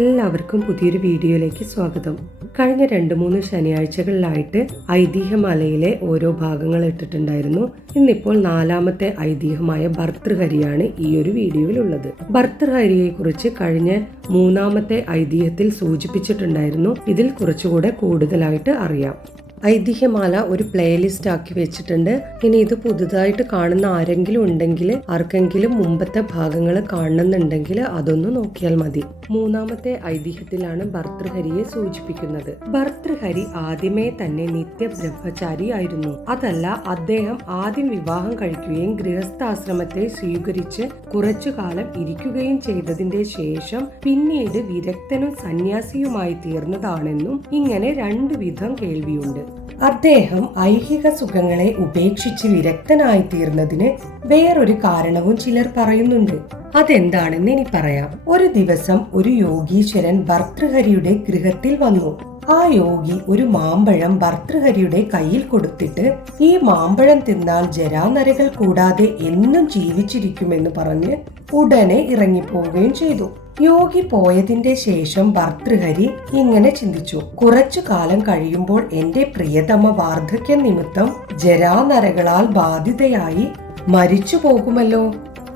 എല്ലാവർക്കും പുതിയൊരു വീഡിയോയിലേക്ക് സ്വാഗതം. കഴിഞ്ഞ 2-3 ശനിയാഴ്ചകളിലായിട്ട് ഐതിഹ്യമാലയിലെ ഓരോ ഭാഗങ്ങൾ ഇട്ടിട്ടുണ്ടായിരുന്നു. ഇന്നിപ്പോൾ 4ാമത്തെ ഐതിഹ്യമായ ഭർതൃഹരിയാണ് ഈ ഒരു വീഡിയോയിലുള്ളത്. ഭർതൃഹരിയെ കുറിച്ച് കഴിഞ്ഞ 3ാമത്തെ ഐതിഹ്യത്തിൽ സൂചിപ്പിച്ചിട്ടുണ്ടായിരുന്നു. ഇതിൽ കുറച്ചുകൂടെ കൂടുതലായിട്ട് അറിയാം. ഐതിഹ്യമാല ഒരു പ്ലേലിസ്റ്റ് ആക്കി വെച്ചിട്ടുണ്ട്. ഇനി ഇത് പുതുതായിട്ട് കാണുന്ന ആരെങ്കിലും ഉണ്ടെങ്കിൽ, ആർക്കെങ്കിലും മുമ്പത്തെ ഭാഗങ്ങൾ കാണുന്നുണ്ടെങ്കിൽ അതൊന്ന് നോക്കിയാൽ മതി. 3ാമത്തെ ഐതിഹ്യത്തിലാണ് ഭർതൃഹരിയെ സൂചിപ്പിക്കുന്നത്. ഭർതൃഹരി ആദ്യമേ തന്നെ നിത്യ ബ്രഹ്മചാരി ആയിരുന്നു. അതല്ല, അദ്ദേഹം ആദ്യം വിവാഹം കഴിക്കുകയും ഗൃഹസ്ഥാശ്രമത്തെ സ്വീകരിച്ച് കുറച്ചു കാലം ഇരിക്കുകയും ചെയ്തതിന്റെ ശേഷം പിന്നീട് വിരക്തനും സന്യാസിയുമായി തീർന്നതാണെന്നും ഇങ്ങനെ 2 വിധം കേൾവിയുണ്ട്. അദ്ദേഹം ഐഹിക സുഖങ്ങളെ ഉപേക്ഷിച്ച് വിരക്തനായി തീർന്നതിന് വേറൊരു കാരണവും ചിലർ പറയുന്നുണ്ട്. അതെന്താണെന്ന് ഇനി പറയാം. ഒരു ദിവസം ഒരു യോഗീശ്വരൻ ഭർതൃഹരിയുടെ ഗൃഹത്തിൽ വന്നു. ആ യോഗി ഒരു മാമ്പഴം ഭർതൃഹരിയുടെ കയ്യിൽ കൊടുത്തിട്ട്, ഈ മാമ്പഴം തിന്നാൽ ജരാനരകൾ കൂടാതെ എന്നും ജീവിച്ചിരിക്കുമെന്ന് പറഞ്ഞ് ഉടനെ ഇറങ്ങിപ്പോവുകയും ചെയ്തു. യോഗി പോയതിന്റെ ശേഷം ഭർതൃഹരി ഇങ്ങനെ ചിന്തിച്ചു: കുറച്ചു കാലം കഴിയുമ്പോൾ എന്റെ പ്രിയതമ വാർദ്ധക്യ നിമിത്തം ജരാനരകളാൽ ബാധിതയായി മരിച്ചു പോകുമല്ലോ.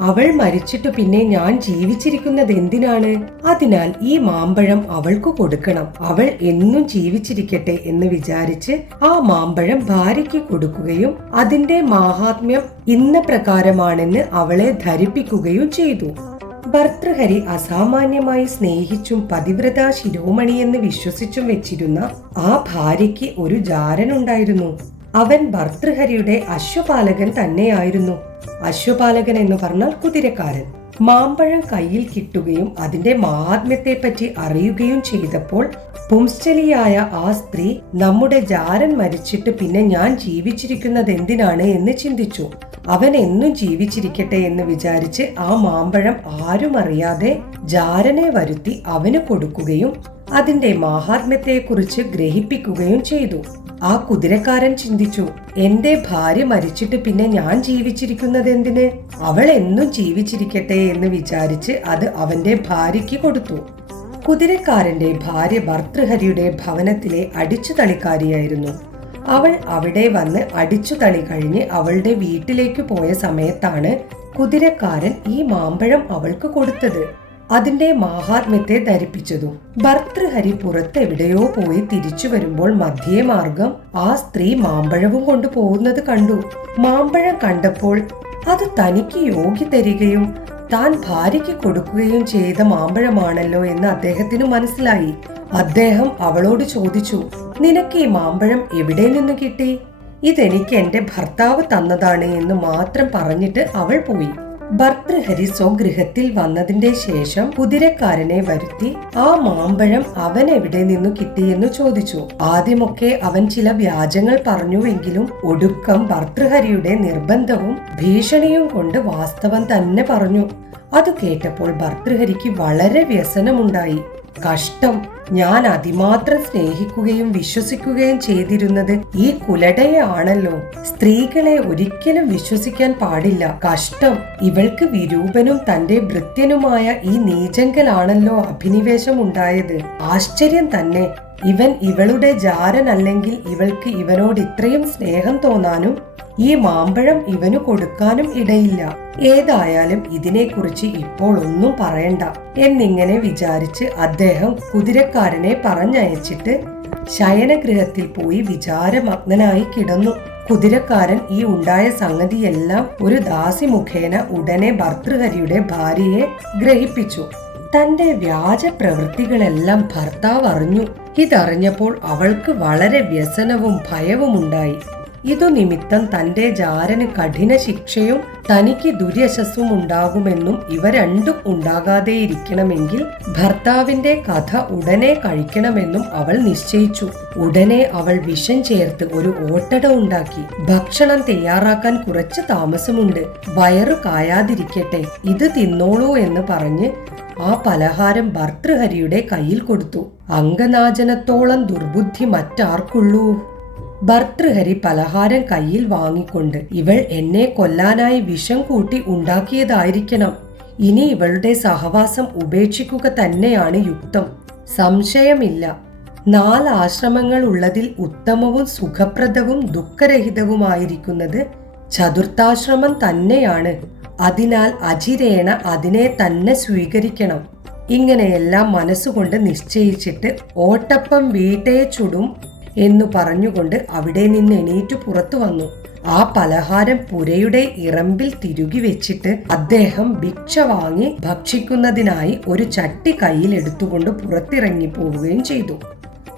അവൾ മരിച്ചിട്ട് പിന്നെ ഞാൻ ജീവിച്ചിരിക്കുന്നത് എന്തിനാണ്? അതിനാൽ ഈ മാമ്പഴം അവൾക്ക് കൊടുക്കണം. അവൾ എന്നും ജീവിച്ചിരിക്കട്ടെ എന്ന് വിചാരിച്ച് ആ മാമ്പഴം ഭാര്യയ്ക്ക് കൊടുക്കുകയും അതിന്റെ മാഹാത്മ്യം ഇന്ന പ്രകാരമാണെന്ന് അവളെ ധരിപ്പിക്കുകയും ചെയ്തു. ഭർതൃഹരി അസാമാന്യമായി സ്നേഹിച്ചും പതിവ്രത ശിരോമണിയെന്ന് വിശ്വസിച്ചും വെച്ചിരുന്ന ആ ഭാര്യയ്ക്ക് ഒരു ജാരനുണ്ടായിരുന്നു. അവൻ ഭർതൃഹരിയുടെ അശ്വപാലകൻ തന്നെയായിരുന്നു. അശ്വപാലകൻ എന്ന് പറഞ്ഞാൽ കുതിരക്കാരൻ. മാമ്പഴം കയ്യിൽ കിട്ടുകയും അതിന്റെ മഹാത്മ്യത്തെ പറ്റി അറിയുകയും ചെയ്തപ്പോൾ പുംസ്ഥലിയായ ആ സ്ത്രീ, നമ്മുടെ ജാരൻ മരിച്ചിട്ട് പിന്നെ ഞാൻ ജീവിച്ചിരിക്കുന്നത് എന്തിനാണ് എന്ന് ചിന്തിച്ചു. അവൻ എന്നും ജീവിച്ചിരിക്കട്ടെ എന്ന് വിചാരിച്ച് ആ മാമ്പഴം ആരും അറിയാതെ ജാരനെ വരുത്തി അവന് കൊടുക്കുകയും അതിന്റെ മഹാത്മ്യത്തെക്കുറിച്ച് ഗ്രഹിപ്പിക്കുകയും ചെയ്തു. ആ കുതിരക്കാരൻ ചിന്തിച്ചു, എന്റെ ഭാര്യ മരിച്ചിട്ട് പിന്നെ ഞാൻ ജീവിച്ചിരിക്കുന്നത് എന്തിന്? അവൾ എന്നും ജീവിച്ചിരിക്കട്ടെ എന്ന് വിചാരിച്ച് അത് അവന്റെ ഭാര്യയ്ക്ക് കൊടുത്തു. കുതിരക്കാരന്റെ ഭാര്യ ഭർതൃഹരിയുടെ ഭവനത്തിലെ അടിച്ചുതളിക്കാരിയായിരുന്നു. അവൾ അവിടെ വന്ന് അടിച്ചുതളി കഴിഞ്ഞ് അവളുടെ വീട്ടിലേക്ക് പോയ സമയത്താണ് കുതിരക്കാരൻ ഈ മാമ്പഴം അവൾക്ക് കൊടുത്തത്, അതിന്റെ മാഹാത്മ്യത്തെ ധരിപ്പിച്ചതും. ഭർതൃഹരി പുറത്തെവിടെയോ പോയി തിരിച്ചു വരുമ്പോൾ മധ്യേമാർഗം ആ സ്ത്രീ മാമ്പഴവും കൊണ്ട് പോകുന്നത് കണ്ടു. മാമ്പഴം കണ്ടപ്പോൾ അത് തനിക്ക് യോഗി തരികയും താൻ ഭാര്യയ്ക്ക് കൊടുക്കുകയും ചെയ്ത മാമ്പഴമാണല്ലോ എന്ന് അദ്ദേഹത്തിന് മനസ്സിലായി. അദ്ദേഹം അവളോട് ചോദിച്ചു, നിനക്ക് ഈ മാമ്പഴം എവിടെ നിന്ന് കിട്ടി? ഇതെനിക്ക് എന്റെ ഭർത്താവ് തന്നതാണ് എന്ന് മാത്രം പറഞ്ഞിട്ട് അവൾ പോയി. ഭർതൃഹരി സ്വഗൃഹത്തിൽ വന്നതിന്റെ ശേഷം കുതിരക്കാരനെ വരുത്തി ആ മാമ്പഴം അവൻ എവിടെ നിന്നു കിട്ടിയെന്നു ചോദിച്ചു. ആദ്യമൊക്കെ അവൻ ചില വ്യാജങ്ങൾ പറഞ്ഞുവെങ്കിലും ഒടുക്കം ഭർതൃഹരിയുടെ നിർബന്ധവും ഭീഷണിയും കൊണ്ട് വാസ്തവം തന്നെ പറഞ്ഞു. അത് കേട്ടപ്പോൾ ഭർതൃഹരിക്ക് വളരെ വ്യസനമുണ്ടായി. കഷ്ടം, ഞാൻ അതിമാത്രം സ്നേഹിക്കുകയും വിശ്വസിക്കുകയും ചെയ്തിരുന്നത് ഈ കുലടയെ ആണല്ലോ. സ്ത്രീകളെ ഒരിക്കലും വിശ്വസിക്കാൻ പാടില്ല. കഷ്ടം, ഇവൾക്ക് വിരൂപനും തന്റെ ഭൃത്യനുമായ ഈ നീചങ്കലാണല്ലോ അഭിനിവേശം ഉണ്ടായത്. ആശ്ചര്യം തന്നെ, ഇവൻ ഇവളുടെ ജാരനല്ലെങ്കിൽ ഇവൾക്ക് ഇവനോട് ഇത്രയും സ്നേഹം തോന്നാനും ഈ മാമ്പഴം ഇവനു കൊടുക്കാനും ഇടയില്ല. ഏതായാലും ഇതിനെക്കുറിച്ച് ഇപ്പോൾ ഒന്നും പറയണ്ട എന്നിങ്ങനെ വിചാരിച്ച് അദ്ദേഹം കുതിരക്കാരനെ പറഞ്ഞയച്ചിട്ട് ശയനഗൃഹത്തിൽ പോയി വിചാരമഗ്നനായി കിടന്നു. കുതിരക്കാരൻ ഈ ഉണ്ടായ സംഗതിയെല്ലാം ഒരു ദാസി മുഖേന ഉടനെ ഭർതൃഹരിയുടെ ഭാര്യയെ ഗ്രഹിപ്പിച്ചു. തന്റെ വ്യാജ പ്രവൃത്തികളെല്ലാം ഭർത്താവ് അറിഞ്ഞു. ഇതറിഞ്ഞപ്പോൾ അവൾക്ക് വളരെ വ്യസനവും ഭയവും ഉണ്ടായി. ഇതു നിമിത്തം തന്റെ ജാരന് കഠിന ശിക്ഷയും തനിക്ക് ദുര്യശസ്സും ഉണ്ടാകുമെന്നും ഇവ രണ്ടും ഉണ്ടാകാതെയിരിക്കണമെങ്കിൽ ഭർത്താവിന്റെ കഥ ഉടനെ കഴിക്കണമെന്നും അവൾ നിശ്ചയിച്ചു. ഉടനെ അവൾ വിഷം ചേർത്ത് ഒരു ഓട്ടട ഉണ്ടാക്കി. ഭക്ഷണം തയ്യാറാക്കാൻ കുറച്ച് താമസമുണ്ട്, വയറു കായാതിരിക്കട്ടെ, ഇത് തിന്നോളൂ എന്ന് പറഞ്ഞ് ആ പലഹാരം ഭർതൃഹരിയുടെ കയ്യിൽ കൊടുത്തു. അംഗനാചനത്തോളം ദുർബുദ്ധി മറ്റാർക്കുള്ളൂ? ഭർതൃഹരി പലഹാരം കയ്യിൽ വാങ്ങിക്കൊണ്ട്, ഇവൾ എന്നെ കൊല്ലാനായി വിഷം കൂട്ടി ഉണ്ടാക്കിയതായിരിക്കണം, ഇനി ഇവളുടെ സഹവാസം ഉപേക്ഷിക്കുക തന്നെയാണ് യുക്തം. സംശയമില്ല. 4 ആശ്രമങ്ങൾ ഉള്ളതിൽ ഉത്തമവും സുഖപ്രദവും ദുഃഖരഹിതവുമായിരിക്കുന്നത് ചതുർത്ഥാശ്രമം തന്നെയാണ്. അതിനാൽ അചിരേണ അതിനെ തന്നെ സ്വീകരിക്കണം. ഇങ്ങനെയെല്ലാം മനസ്സുകൊണ്ട് നിശ്ചയിച്ചിട്ട് ഓട്ടപ്പം വീട്ടേ ചുടും എന്നു പറഞ്ഞുകൊണ്ട് അവിടെ നിന്ന് എണീറ്റു പുറത്തു വന്നു. ആ പലഹാരം പുരയുടെ ഇറമ്പിൽ തിരുകി വെച്ചിട്ട് അദ്ദേഹം ഭിക്ഷ വാങ്ങി ഭക്ഷിക്കുന്നതിനായി ഒരു ചട്ടി കയ്യിൽ എടുത്തുകൊണ്ട് പുറത്തിറങ്ങി പോവുകയും ചെയ്തു.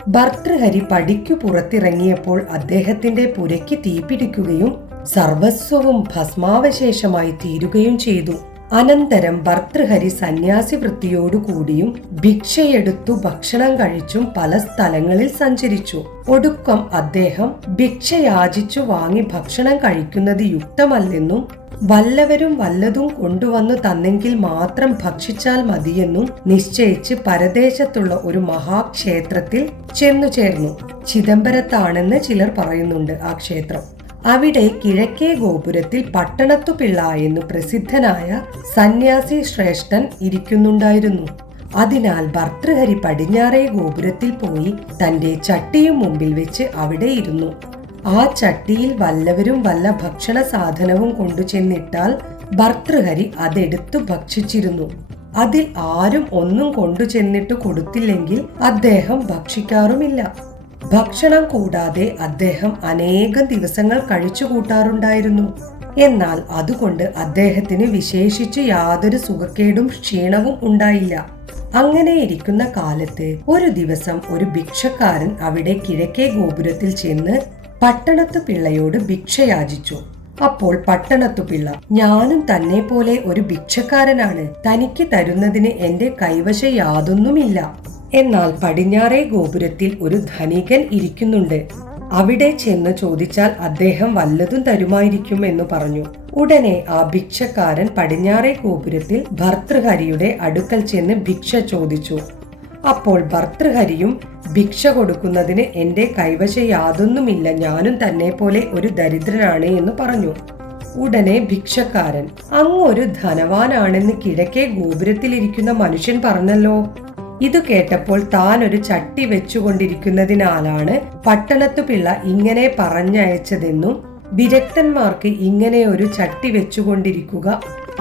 ഭർതൃഹരി പടിക്കു പുറത്തിറങ്ങിയപ്പോൾ അദ്ദേഹത്തിന്റെ പുരയ്ക്ക് തീപിടിക്കുകയും സർവസ്വവും ഭസ്മാവശേഷമായി തീരുകയും ചെയ്തു. അനന്തരം ഭർതൃഹരി സന്യാസി വൃത്തിയോടുകൂടിയും ഭിക്ഷയെടുത്തു ഭക്ഷണം കഴിച്ചും പല സ്ഥലങ്ങളിൽ സഞ്ചരിച്ചു. ഒടുക്കം അദ്ദേഹം ഭിക്ഷ യാചിച്ചു വാങ്ങി ഭക്ഷണം കഴിക്കുന്നത് യുക്തമല്ലെന്നും വല്ലവരും വല്ലതും കൊണ്ടുവന്നു തന്നെങ്കിൽ മാത്രം ഭക്ഷിച്ചാൽ മതിയെന്നും നിശ്ചയിച്ച് പരദേശത്തുള്ള ഒരു മഹാക്ഷേത്രത്തിൽ ചെന്നു ചേർന്നു. ചിദംബരത്താണെന്ന് ചിലർ പറയുന്നുണ്ട് ആ ക്ഷേത്രം. അവിടെ കിഴക്കേ ഗോപുരത്തിൽ പട്ടണത്തുപിള്ള എന്നു പ്രസിദ്ധനായ സന്യാസി ശ്രേഷ്ഠൻ ഇരിക്കുന്നുണ്ടായിരുന്നു. അതിനാൽ ഭർതൃഹരി പടിഞ്ഞാറേ ഗോപുരത്തിൽ പോയി തന്റെ ചട്ടിയും മുമ്പിൽ വെച്ച് അവിടെ ഇരുന്നു. ആ ചട്ടിയിൽ വല്ലവരും വല്ല ഭക്ഷണ സാധനവും കൊണ്ടു ചെന്നിട്ടാൽ ഭർതൃഹരി അതെടുത്തു ഭക്ഷിച്ചിരുന്നു. അതിൽ ആരും ഒന്നും കൊണ്ടു ചെന്നിട്ട് കൊടുത്തില്ലെങ്കിൽ അദ്ദേഹം ഭക്ഷിക്കാറുമില്ല. ഭക്ഷണം കൂടാതെ അദ്ദേഹം അനേകം ദിവസങ്ങൾ കഴിച്ചു കൂട്ടാറുണ്ടായിരുന്നു. എന്നാൽ അതുകൊണ്ട് അദ്ദേഹത്തിന് വിശേഷിച്ച് യാതൊരു സുഖക്കേടും ക്ഷീണവും ഉണ്ടായില്ല. അങ്ങനെ ഇരിക്കുന്ന കാലത്ത് ഒരു ദിവസം ഒരു ഭിക്ഷക്കാരൻ അവിടെ കിഴക്കേ ഗോപുരത്തിൽ ചെന്ന് പട്ടണത്തു പിള്ളയോട് ഭിക്ഷ യാചിച്ചു. അപ്പോൾ പട്ടണത്തു പിള്ള, ഞാനും തന്നെ പോലെ ഒരു ഭിക്ഷക്കാരനാണ്, തനിക്ക് തരുന്നതിന് എന്റെ കൈവശം യാതൊന്നുമില്ല. എന്നാൽ പടിഞ്ഞാറേ ഗോപുരത്തിൽ ഒരു ധനികൻ ഇരിക്കുന്നുണ്ട്, അവിടെ ചെന്ന് ചോദിച്ചാൽ അദ്ദേഹം വല്ലതും തരുമായിരിക്കും എന്ന് പറഞ്ഞു. ഉടനെ ആ ഭിക്ഷക്കാരൻ പടിഞ്ഞാറേ ഗോപുരത്തിൽ ഭർതൃഹരിയുടെ അടുക്കൽ ചെന്ന് ഭിക്ഷ ചോദിച്ചു. അപ്പോൾ ഭർതൃഹരിയും ഭിക്ഷ കൊടുക്കുന്നതിന് എന്റെ കൈവശം യാതൊന്നുമില്ല, ഞാനും തന്നെ പോലെ ഒരു ദരിദ്രനാണ് എന്ന് പറഞ്ഞു. ഉടനെ ഭിക്ഷക്കാരൻ, അങ്ങൊരു ധനവാനാണെന്ന് കിഴക്കേ ഗോപുരത്തിലിരിക്കുന്ന മനുഷ്യൻ പറഞ്ഞല്ലോ. ഇത് കേട്ടപ്പോൾ താൻ ഒരു ചട്ടി വെച്ചുകൊണ്ടിരിക്കുന്നതിനാലാണ് പട്ടണത്തു പിള്ള ഇങ്ങനെ പറഞ്ഞയച്ചതെന്നും വിരക്തന്മാർക്ക് ഇങ്ങനെ ഒരു ചട്ടി വെച്ചുകൊണ്ടിരിക്കുക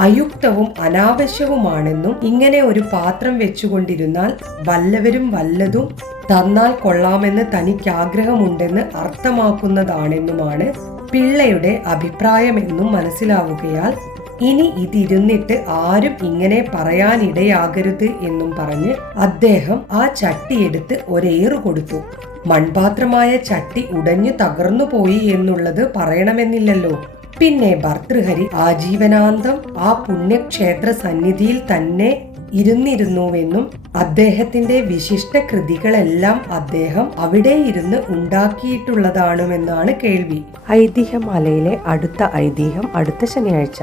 അയുക്തവും അനാവശ്യവുമാണെന്നും ഇങ്ങനെ ഒരു പാത്രം വെച്ചുകൊണ്ടിരുന്നാൽ വല്ലവരും വല്ലതും തന്നാൽ കൊള്ളാമെന്ന് തനിക്ക് ആഗ്രഹമുണ്ടെന്ന് അർത്ഥമാക്കുന്നതാണെന്നുമാണ് പിള്ളയുടെ അഭിപ്രായമെന്നും മനസ്സിലാവുകയാൽ ഇനി ഇതിരുന്നിട്ട് ആരും ഇങ്ങനെ പറയാനിടയാകരുത് എന്നും പറഞ്ഞ് അദ്ദേഹം ആ ചട്ടിയെടുത്ത് ഒരേറു കൊടുത്തു. മൺപാത്രമായ ചട്ടി ഉടഞ്ഞു തകർന്നു പോയി എന്നുള്ളത് പറയണമെന്നില്ലല്ലോ. പിന്നെ ഭർതൃഹരി ആജീവനാന്തം ആ പുണ്യക്ഷേത്ര സന്നിധിയിൽ തന്നെ ഇരുന്നിരുന്നുവെന്നും അദ്ദേഹത്തിന്റെ വിശിഷ്ട കൃതികളെല്ലാം അദ്ദേഹം അവിടെ ഇരുന്ന് ഉണ്ടാക്കിയിട്ടുള്ളതാണെന്നാണ് കേൾവി. ഐതിഹ്യമാലയിലെ അടുത്ത ഐതിഹ്യം അടുത്ത ശനിയാഴ്ച.